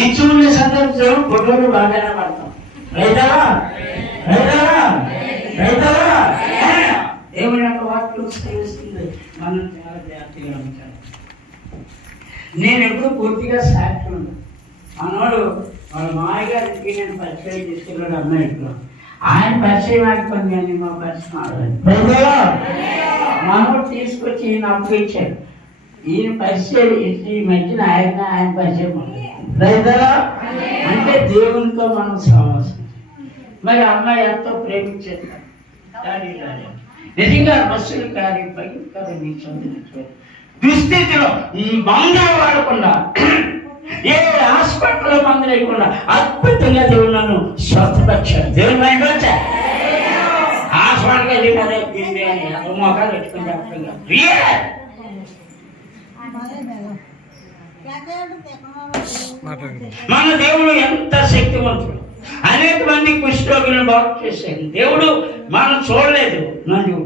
ఇచ్చి ఉండే సందర్భంలో గొడవలు బాగానే పడతాం. రైతారా రైతారా రైతారా దేవుని యొక్క వాక్యం తెలుస్తుంది. మనం చాలా జాగ్రత్తగా ఉంటాం. నేను ఎప్పుడు పూర్తిగా సాక్షి ఉన్నాను. మనోడు వాళ్ళ మామగారికి నేను పరిచయం తీసుకెళ్ళాడు అమ్మాయిలో. ఆయన పరిచయం ఆడుకొని కానీ మా పరిచయం ఆడలేదు. మనోడు తీసుకొచ్చి ఈయన అప్పు ఇచ్చాడు. ఈయన పరిచయం ఈ మధ్యన ఆయన పరిచయం రైతారా అంటే దేవునితో మనం సమాసం. మరి అమ్మాయి ఎంతో ప్రేమించేది నిజంగా బస్సులు కానీ దుస్థితిలో మందు వాడకుండా ఏ హాస్పిటల్లో మందు లేకుండా అద్భుతంగా దేవుడు నన్ను స్వస్థపరిచాడు. దేవుని భయపరిచా హాస్పిటల్గా దేవుడు మోకాలు పెట్టుకుని చెప్పంగా మన దేవుడు ఎంత శక్తివంతుడు. అనేక మంది కుష్ఠరోగులను బాగు చేశాడు దేవుడు. మనం చూడలేదు నన్ను.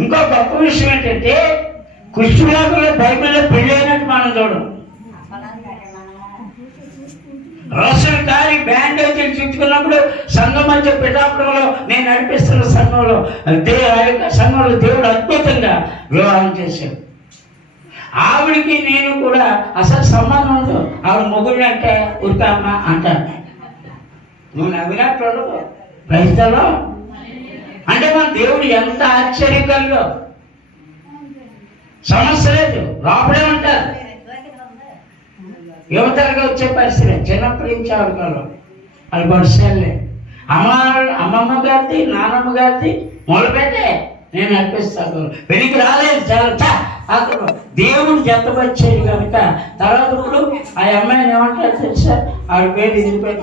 ఇంకో గొప్ప విషయం ఏంటంటే కుష్ఠరోగులు బైబిల్లో పెళ్ళి అయినట్టు మనం చూడం. రోషన్ కారి బ్యాండేజీలు చుట్టుకున్నప్పుడు సంఘం మధ్య పిఠాపురంలో నేను నడిపిస్తున్న సంఘంలో సంఘంలో దేవుడు అద్భుతంగా వివాహం చేశాడు. ఆవిడికి నేను కూడా అసలు సంబంధం ఉండదు. ఆవిడ మొగుడు అంటే ఉరికమ్మ అంటాను. నువ్వు నవ్వినట్టు ఉండదు. రైతులో అంటే మన దేవుడు ఎంత ఆశ్చర్యకరంగా సమస్య లేదు. లోపలే ఉంటారు. యువతలుగా వచ్చే పరిస్థితి చిన్నప్పటి నుంచి ఆడుకోవాలి. అది పరిస్థితులే అమ్మమ్మ గారిది నానమ్మ గారిది మొదలుపెట్టే నేను నడిపిస్తాను. పెళ్ళికి రాలేదు చాలా అతను దేవుడు జతపరిచేది కనుక తర్వాత ఇప్పుడు ఆ అమ్మాయిని ఏమంటారు తెలుసా? ఆవిడ పేరు ఇది పేరు